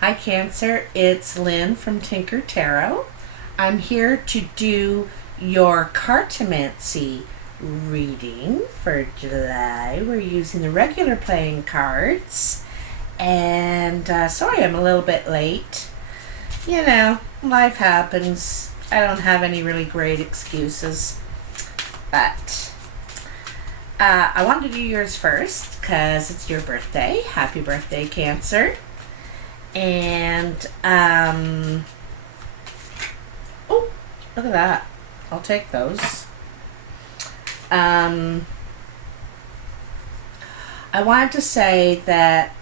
Hi Cancer, it's Lynn from Tinker Tarot. I'm here to do your Cartomancy reading for July. We're using the regular playing cards. And sorry I'm a little bit late. You know, life happens. I don't have any really great excuses. But I wanted to do yours first because it's your birthday. Happy birthday, Cancer. And oh, look at that. I'll take those. I wanted to say that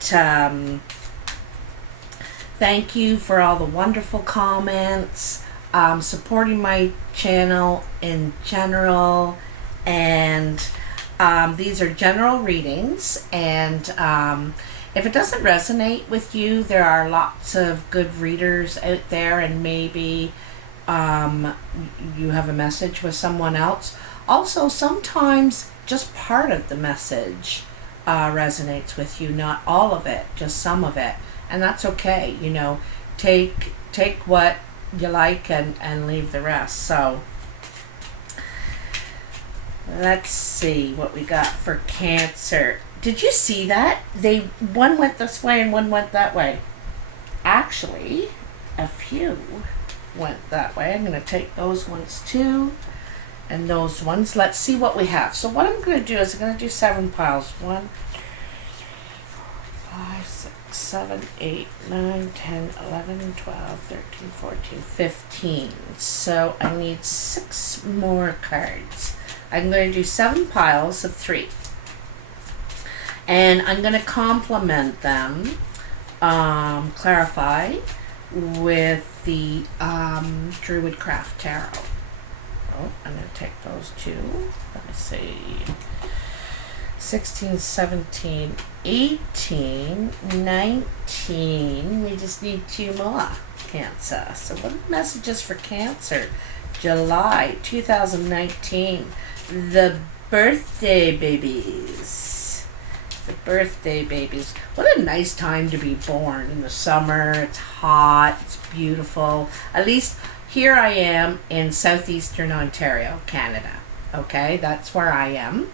thank you for all the wonderful comments, supporting my channel in general, and these are general readings, and if it doesn't resonate with you, there are lots of good readers out there, and maybe you have a message with someone else. Also, sometimes just part of the message resonates with you, not all of it, just some of it, and that's okay. You know, take what you like and leave the rest. So let's see what we got for Cancer. Did you see that? One went this way and one went that way. Actually, a few went that way. I'm going to take those ones too, and those ones. Let's see what we have. So what I'm going to do is I'm going to do 7 piles. 1, 2, 3, 4, 5, 6, 7, 8, 9, 10, 11, 12, 13, 14, 15. So I need 6 more cards. I'm going to do 7 piles of 3. And I'm going to complement them, clarify, with the Druid Craft Tarot. Oh, I'm going to take those two. Let me see. 16, 17, 18, 19. We just need 2 more, Cancer. So what are the messages for Cancer? July 2019. The birthday babies. The birthday babies. What a nice time to be born in the summer. It's hot. It's beautiful. At least here I am in southeastern Ontario, Canada. Okay, that's where I am.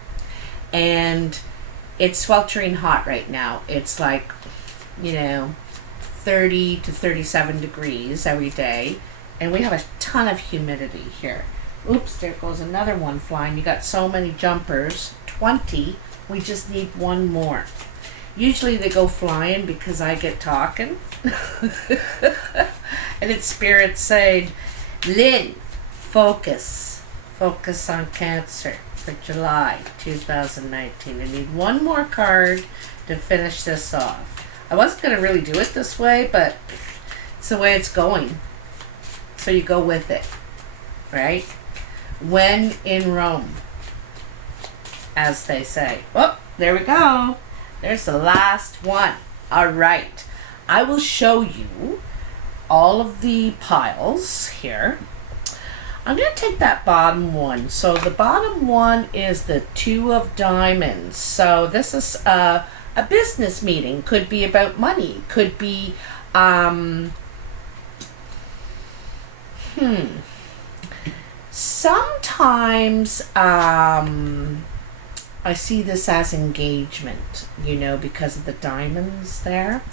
And it's sweltering hot right now. It's like, 30 to 37 degrees every day. And we have a ton of humidity here. Oops, there goes another one flying. You got so many jumpers. 20. We just need 1 more. Usually they go flying because I get talking. And it's Spirit saying, Lynn, focus. Focus on Cancer for July 2019. I need 1 more card to finish this off. I wasn't going to really do it this way, but it's the way it's going. So you go with it, right? When in Rome, as they say. Oh, there we go. There's the last one. All right. I will show you all of the piles here. I'm going to take that bottom one. So the bottom one is the 2 of diamonds. So this is a business meeting. Could be about money. Could be, sometimes, I see this as engagement, because of the diamonds there.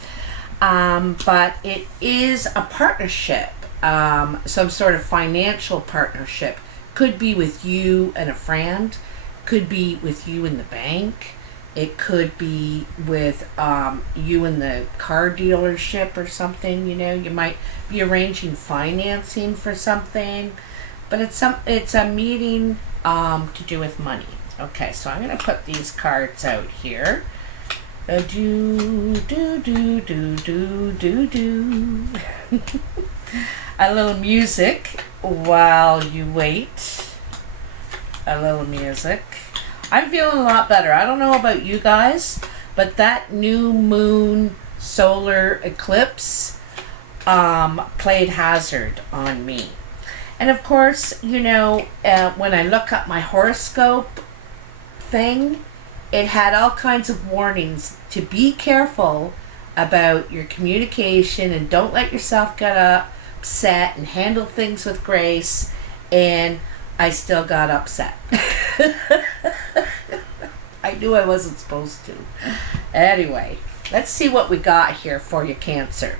But it is a partnership, some sort of financial partnership. Could be with you and a friend. Could be with you in the bank. It could be with you in the car dealership or something. You might be arranging financing for something. But it's a meeting to do with money. Okay, so I'm going to put these cards out here. Do. A little music while you wait. A little music. I'm feeling a lot better. I don't know about you guys, but that new moon solar eclipse played hazard on me. And of course, when I look up my horoscope thing, it had all kinds of warnings to be careful about your communication, and don't let yourself get upset, and handle things with grace. And I still got upset. I knew I wasn't supposed to. Anyway, let's see what we got here for you, Cancer.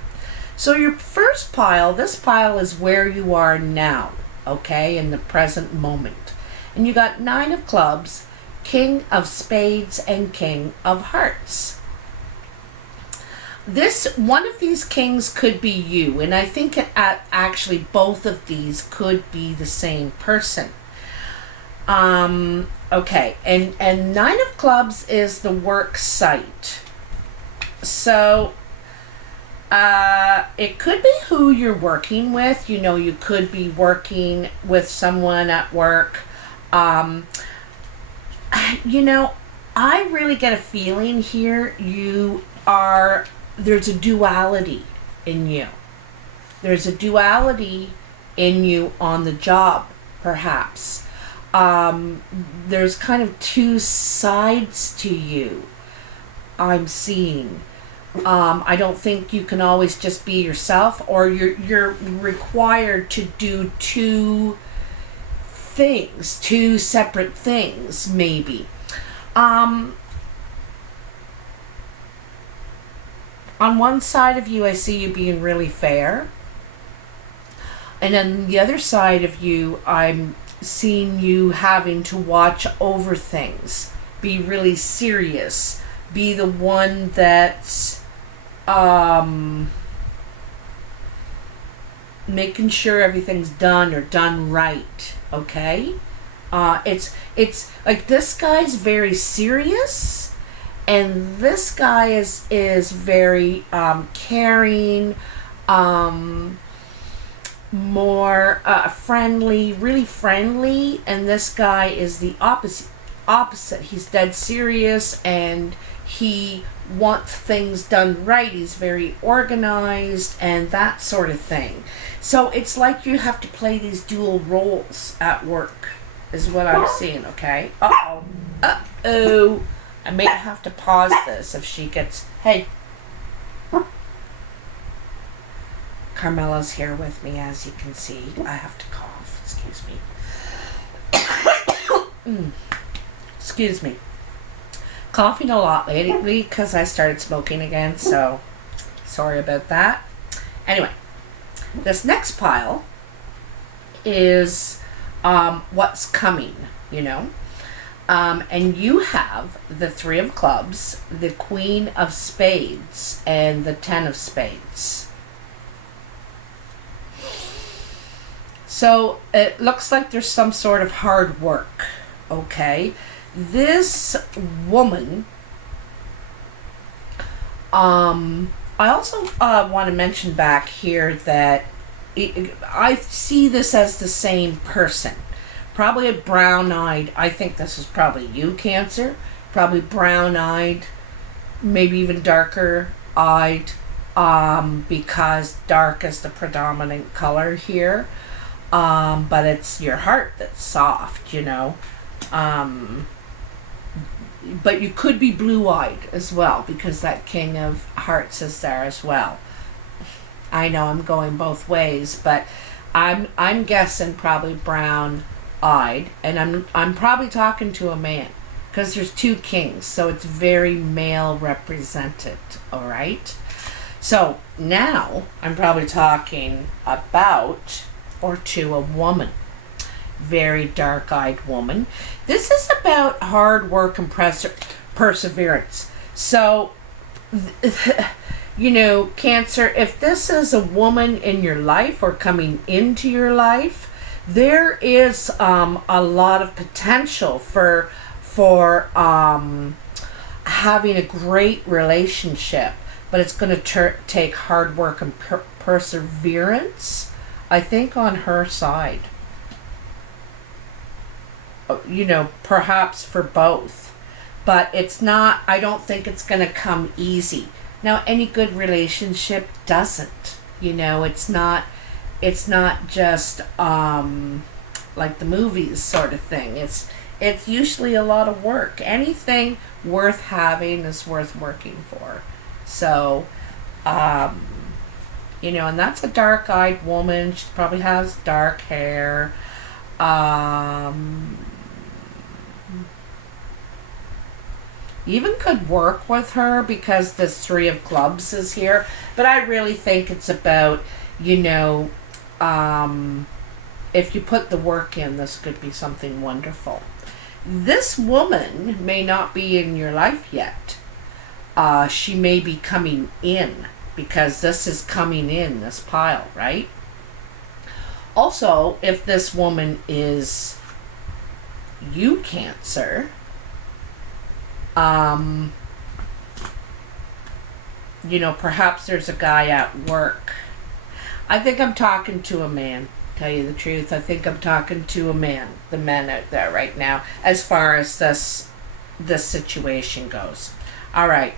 So your first pile, this pile is where you are now, okay, in the present moment. And you got 9 of clubs, King of spades, and King of hearts. One of these kings could be you, and I think actually both of these could be the same person. Okay, and 9 of clubs is the work site. So it could be who you're working with. You know, you could be working with someone at work. You know, I really get a feeling here there's a duality in you. There's a duality in you on the job, perhaps. There's kind of 2 sides to you, I'm seeing. I don't think you can always just be yourself, or you're required to do 2 things, 2 separate things, maybe. On one side of you, I see you being really fair. And on the other side of you, I'm seeing you having to watch over things, be really serious, be the one that's making sure everything's done or done right, okay? It's like this guy's very serious, and this guy is very caring, more friendly, really friendly, and this guy is the opposite. He's dead serious, and he wants things done right. He's very organized and that sort of thing. So it's like you have to play these dual roles at work, is what I'm seeing, okay? Uh-oh. I may have to pause this if she gets... Hey. Carmela's here with me, as you can see. I have to cough. Excuse me. Excuse me. Coughing a lot lately because I started smoking again, so sorry about that. Anyway, this next pile is what's coming, you know. And you have the 3 of clubs, the Queen of spades, and the 10 of spades. So it looks like there's some sort of hard work, okay? This woman, I also want to mention back here that I see this as the same person. Probably a brown-eyed, I think this is probably you, Cancer. Probably brown-eyed, maybe even darker-eyed, because dark is the predominant color here. But it's your heart that's soft, you know. But you could be blue-eyed as well, because that King of Hearts is there as well. I know I'm going both ways, but I'm guessing probably brown-eyed, and I'm probably talking to a man, because there's 2 kings, so it's very male represented. All right. So now I'm probably talking about or to a woman. Very dark-eyed woman. This is about hard work and perseverance. So, you know, Cancer, if this is a woman in your life or coming into your life, there is a lot of potential for having a great relationship, but it's going to take hard work and perseverance, I think, on her side. You know, perhaps for both, but it's not, I don't think it's going to come easy. Now, any good relationship doesn't, you know, it's not just like the movies sort of thing. It's usually a lot of work. Anything worth having is worth working for. So Um, and that's a dark-eyed woman. She probably has dark hair. Even could work with her because this Three of Clubs is here. But I really think it's about, if you put the work in, this could be something wonderful. This woman may not be in your life yet. She may be coming in, because this is coming in, this pile, right? Also, if this woman is you, Cancer, perhaps there's a guy at work. I think I'm talking to a man. Tell you the truth, I think I'm talking to a man. The men out there right now, as far as this situation goes. All right.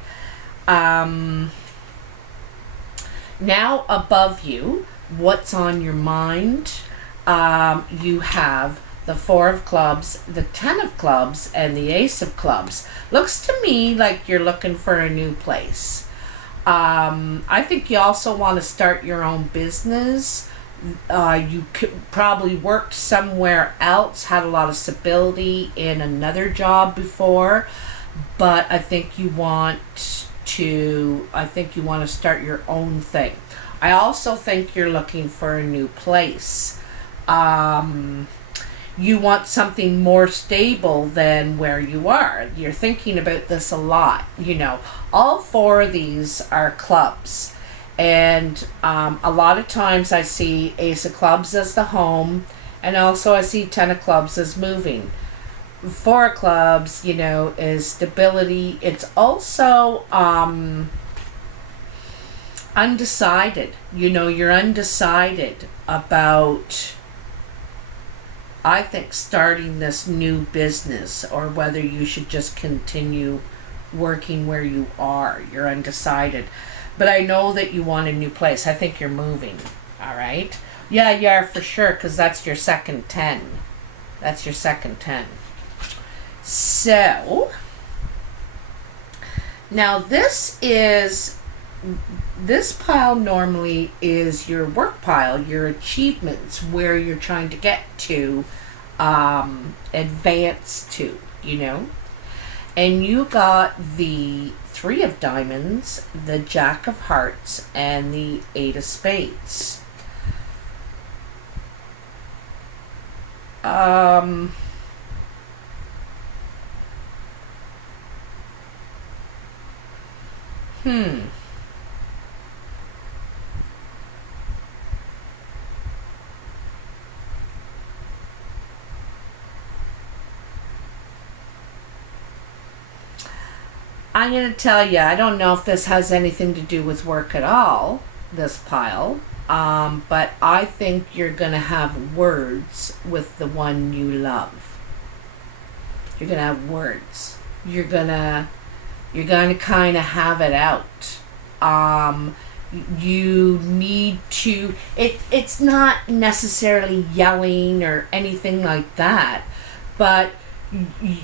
Now above you, what's on your mind? You have the Four of Clubs, the Ten of Clubs, and the Ace of Clubs. Looks to me like you're looking for a new place. I think you also want to start your own business. You probably worked somewhere else, had a lot of stability in another job before, but I think you want to start your own thing. I also think you're looking for a new place. You want something more stable than where you are. You're thinking about this a lot. All four of these are clubs. And a lot of times I see Ace of Clubs as the home, and also I see Ten of Clubs as moving. Four of Clubs, is stability. It's also undecided. You're undecided about, I think, starting this new business or whether you should just continue working where you are. You're undecided. But I know that you want a new place. I think you're moving. All right? Yeah, you are for sure, because that's your second 10. That's your second 10. So, now this pile normally is your work pile, your achievements, where you're trying to get to, advance to, And you got the Three of Diamonds, the Jack of Hearts, and the Eight of Spades. I'm going to tell you, I don't know if this has anything to do with work at all, this pile, but I think you're going to have words with the one you love. You're going to have words. You're going to kind of have it out. You need to, it's not necessarily yelling or anything like that, but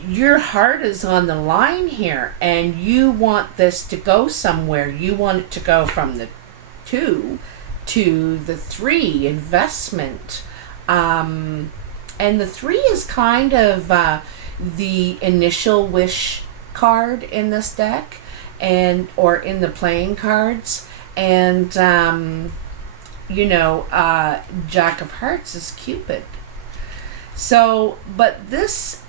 your heart is on the line here, and you want this to go somewhere. You want it to go from the 2 to the 3, investment. And the 3 is kind of the initial wish card in this deck, or in the playing cards. And Jack of Hearts is Cupid. So, but this,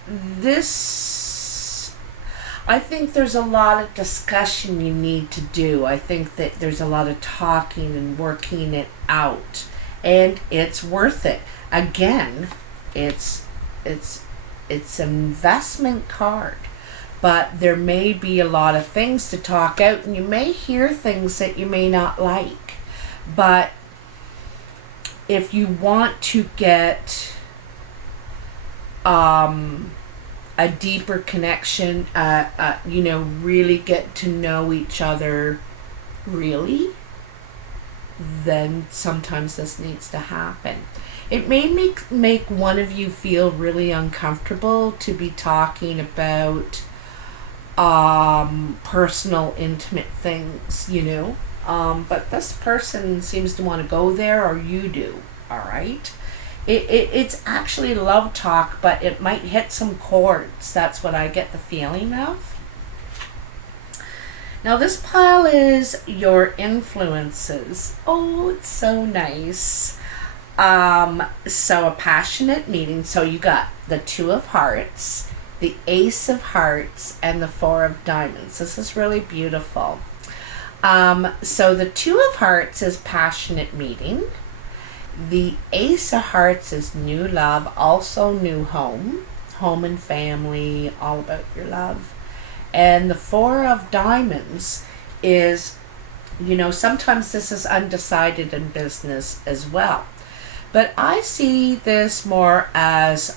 I think there's a lot of discussion you need to do. I think that there's a lot of talking and working it out, and it's worth it. Again, it's an investment card, but there may be a lot of things to talk out, and you may hear things that you may not like. But if you want to get a deeper connection, really get to know each other, really, then sometimes this needs to happen. It may make one of you feel really uncomfortable to be talking about personal, intimate things, but this person seems to want to go there, or you do. All right. It's actually love talk, but it might hit some chords. That's what I get the feeling of. Now this pile is your influences. Oh, it's so nice. So a passionate meeting. So you got the Two of Hearts, the Ace of Hearts, and the Four of Diamonds. This is really beautiful. So the Two of Hearts is passionate meeting. The Ace of Hearts is new love, also new home and family, all about your love. And the Four of Diamonds is, you know, sometimes this is undecided in business as well. But I see this more as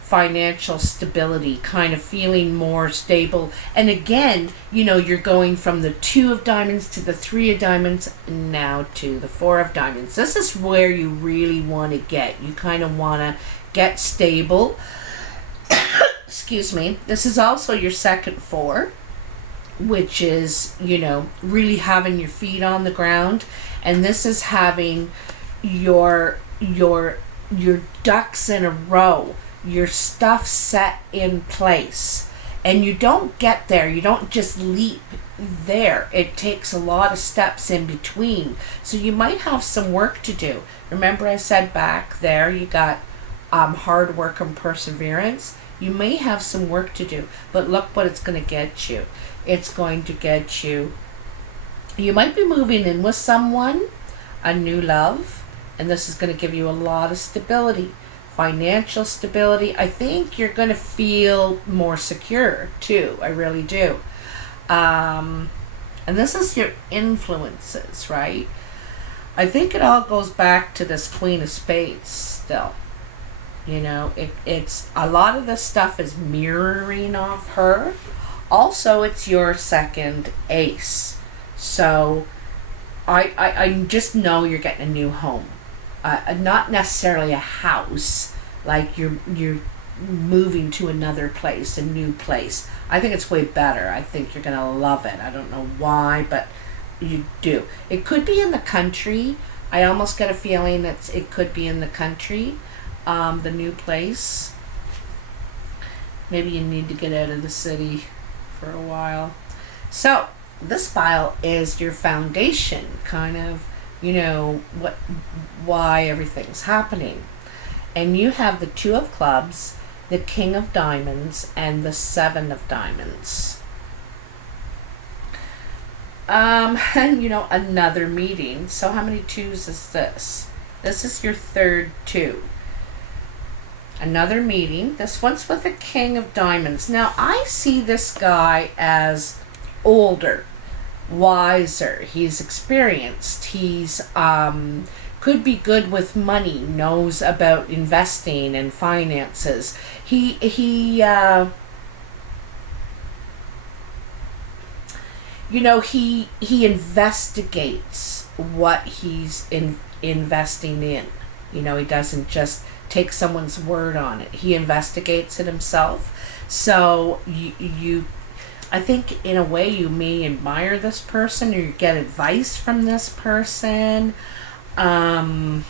financial stability, kind of feeling more stable. And again, you know, you're going from the Two of Diamonds to the Three of Diamonds, now to the Four of Diamonds. This is where you really want to get. You kind of want to get stable. Excuse me. This is also your second four, which is, you know, really having your feet on the ground. And this is having your ducks in a row, your stuff set in place. And you don't get there, you don't just leap there. It takes a lot of steps in between. So you might have some work to do. Remember I said back there you got hard work and perseverance. You may have some work to do, but look what it's going to get you. It's going to get you, you might be moving in with someone, a new love, and this is going to give you a lot of stability, financial stability. I think you're going to feel more secure too. I really do. And this is your influences, right? I think it all goes back to this Queen of Spades still. You know, it's a lot of this stuff is mirroring off her. Also, it's your second ace. So I just know you're getting a new home. Not necessarily a house, like you're moving to another place, a new place. I think it's way better. I think you're gonna love it. I don't know why, but you do. It could be in the country. I almost get a feeling it could be in the country, the new place. Maybe you need to get out of the city for a while. So this pile is your foundation, kind of, you know, why everything's happening. And you have the Two of Clubs, the King of Diamonds, and the Seven of Diamonds. And you know, another meeting. So how many twos is this? This is your third two. Another meeting. This one's with the King of Diamonds. Now I see this guy as older, wiser. He's experienced. He's could be good with money, knows about investing and finances. He you know, he investigates what he's investing in. You know, he doesn't just take someone's word on it. He investigates it himself. So you I think in a way you may admire this person, or you get advice from this person. I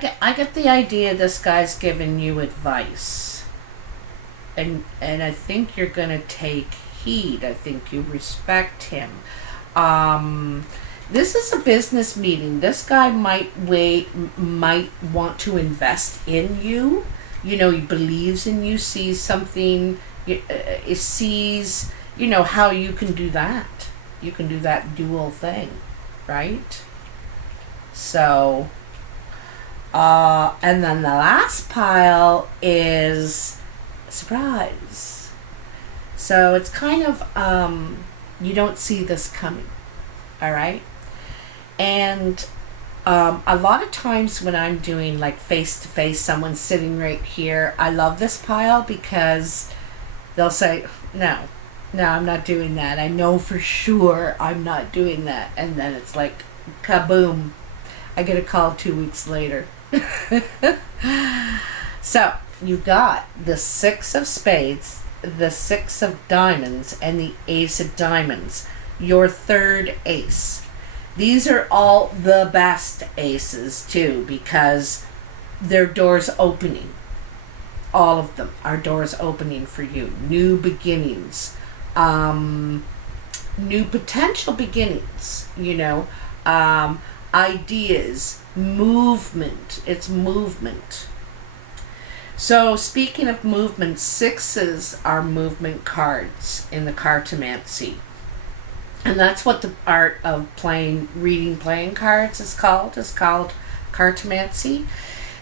get the idea this guy's giving you advice, and I think you're gonna take heed. I think you respect him. This is a business meeting. This guy might want to invest in you. You know, he believes in you, sees something, sees, you know, how you can do that. You can do that dual thing, right? So, and then the last pile is surprise. So it's kind of, you don't see this coming, all right? And a lot of times when I'm doing like face-to-face, someone's sitting right here, I love this pile because they'll say, no, I'm not doing that. I know for sure I'm not doing that. And then it's like, kaboom. I get a call 2 weeks later. So you got the Six of Spades, the Six of Diamonds and the Ace of Diamonds, your third ace. These are all the best aces too, because they're doors opening. All of them are doors opening for you. New beginnings, new potential beginnings, ideas, movement. It's movement. So speaking of movement, sixes are movement cards in the Cartomancy. And that's what the art of reading playing cards is called. It's called Cartomancy.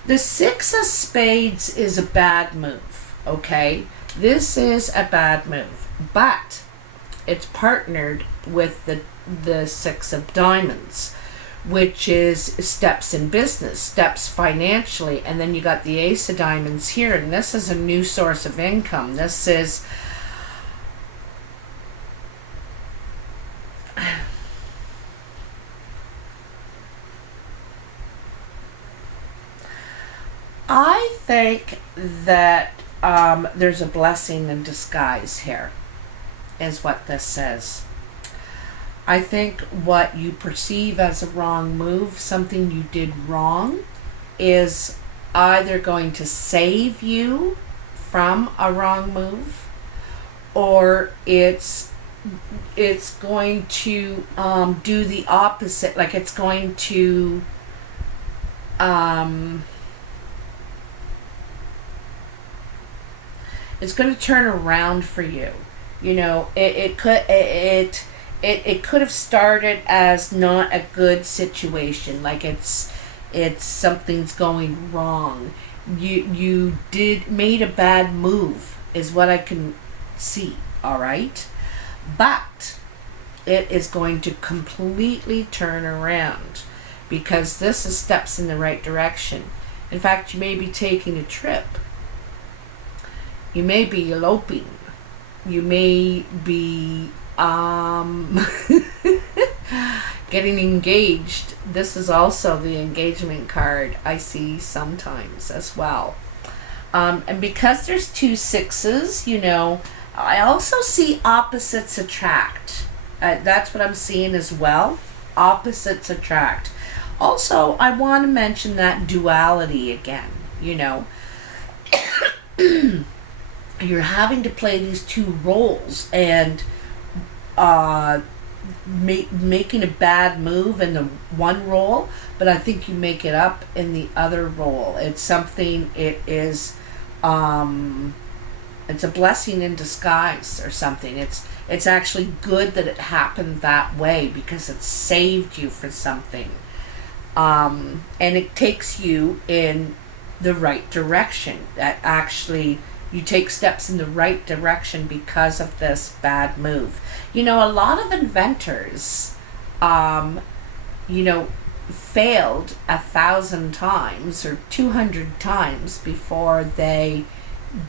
The Six of Spades is a bad move, okay? This is a bad move, but it's partnered with the Six of Diamonds, which is steps in business, steps financially, and then you got the Ace of Diamonds here, and this is a new source of income. This is I think that there's a blessing in disguise here, is what this says. I think what you perceive as a wrong move, something you did wrong, is either going to save you from a wrong move, or it's going to do the opposite. Like it's going to turn around for you. It could have started as not a good situation, like it's something's going wrong. You made a bad move, is what I can see. All right, but it is going to completely turn around, because this is steps in the right direction. In fact, you may be taking a trip. You may be eloping. You may be getting engaged. This is also the engagement card I see sometimes as well. And because there's two sixes, I also see opposites attract. That's what I'm seeing as well. Opposites attract. Also, I want to mention that duality again. You're having to play these two roles, and making a bad move in the one role, but I think you make it up in the other role. It's something, it's a blessing in disguise or something. It's actually good that it happened that way, because it saved you for something. And it takes you in the right direction. That actually, you take steps in the right direction because of this bad move. A lot of inventors, failed 1,000 times or 200 times before they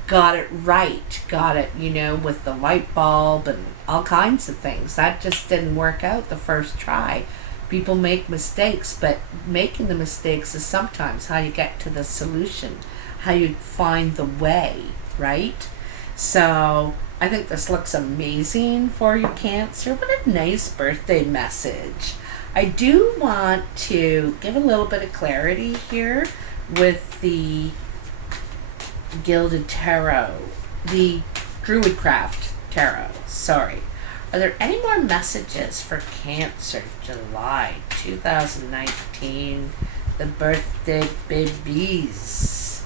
got it right. Got it, with the light bulb and all kinds of things. That just didn't work out the first try. People make mistakes, but making the mistakes is sometimes how you get to the solution, how you find the way, right? So I think this looks amazing for you, Cancer. What a nice birthday message. I do want to give a little bit of clarity here with the Gilded Tarot, the Druid Craft Tarot, sorry. Are there any more messages for Cancer, July 2019, the birthday babies?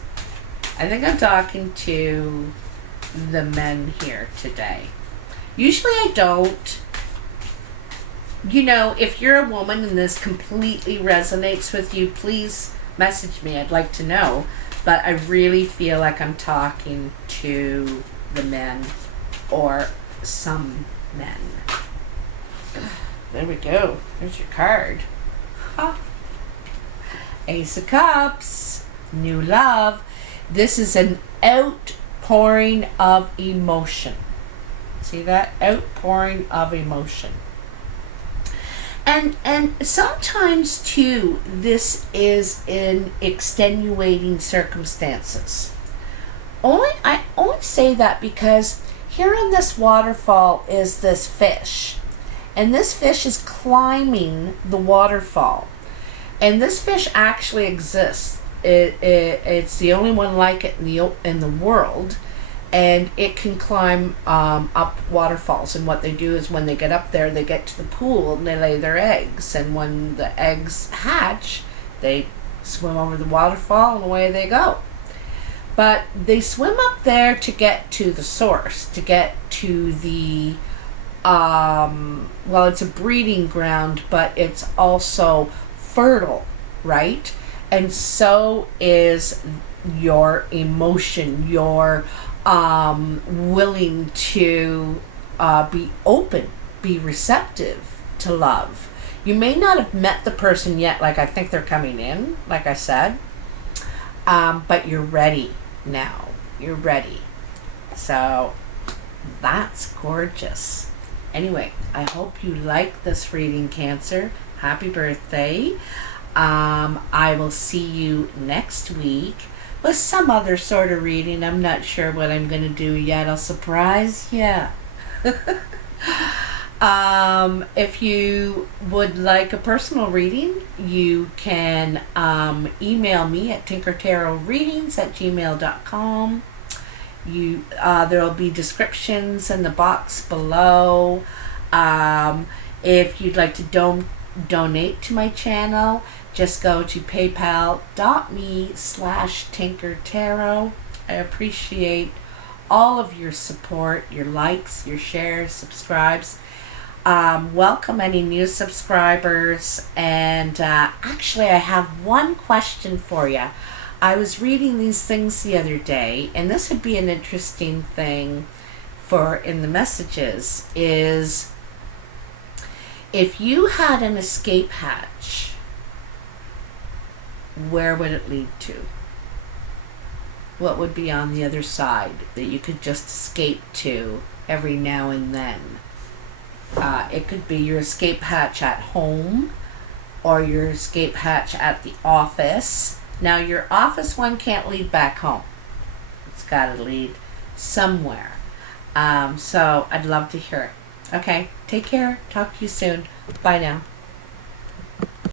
I think I'm talking to the men here today. Usually I don't. If you're a woman and this completely resonates with you, please message me. I'd like to know. But I really feel like I'm talking to the men, or some men. There we go. There's your card. Huh. Ace of Cups. New love. This is an outpouring of emotion. See that? Outpouring of emotion. And sometimes too, this is in extenuating circumstances. I only say that because here on this waterfall is this fish. And this fish is climbing the waterfall. And this fish actually exists. It's the only one like it in the world. And it can climb up waterfalls. And what they do is when they get up there, they get to the pool and they lay their eggs. And when the eggs hatch, they swim over the waterfall and away they go. But they swim up there to get to the source, to get to the, well, it's a breeding ground, but it's also fertile, right? And so is your emotion, your willing to be open, be receptive to love. You may not have met the person yet, like I think they're coming in, like I said, but you're ready now. You're ready. So that's gorgeous. Anyway, I hope you like this reading, Cancer. Happy birthday. I will see you next week with some other sort of reading. I'm not sure what I'm going to do yet. I'll surprise you. If you would like a personal reading, you can email me at tinkertarotreadings@gmail.com. There will be descriptions in the box below. If you'd like to donate to my channel, just go to paypal.me/tinkertarot. I appreciate all of your support, your likes, your shares, subscribes. Welcome any new subscribers. And actually, I have one question for you. I was reading these things the other day, and this would be an interesting thing for in the messages, is if you had an escape hatch, where would it lead to? What would be on the other side that you could just escape to every now and then? It could be your escape hatch at home or your escape hatch at the office. Now, your office one can't lead back home. It's got to lead somewhere. So I'd love to hear it. Okay, take care. Talk to you soon. Bye now.